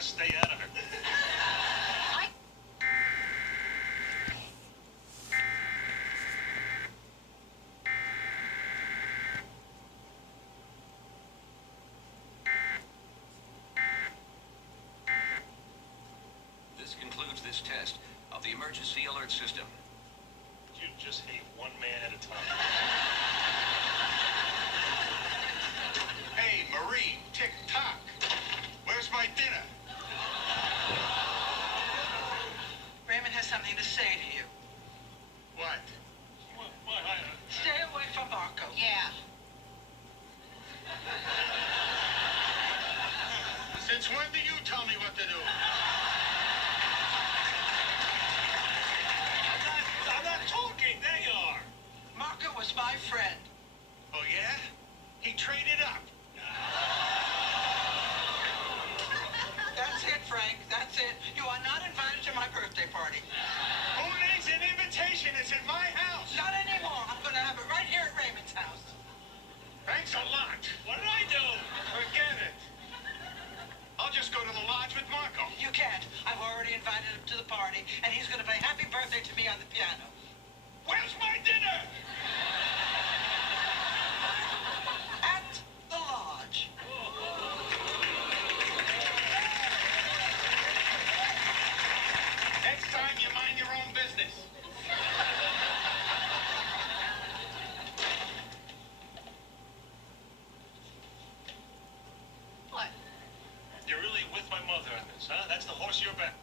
to stay out of it. This concludes this test of the emergency alert system. You just hate one man at a time. Hey, Marine, tick-tock. Where's my dinner? Raymond has something to say to you. What? What? Stay away from Marco. Yeah. Since when do you tell me what to do? I'm not talking. They are. Marco was my friend. Oh, yeah? He traded up. That's it, Frank. That's it. You are not invited to my birthday party. Who needs an invitation? It's in my house. Not anymore. I'm going to have it right here at Raymond's house. Thanks a lot. What did I do? Forget it. I'll just go to the lodge with Marco. You can't. I've already invited him to the party, and he's going to play Happy Birthday to me on the piano. Where's my dinner? At the lodge. Next time, you mind your own business. What? You're really with my mother on this, huh? That's the horse you're back.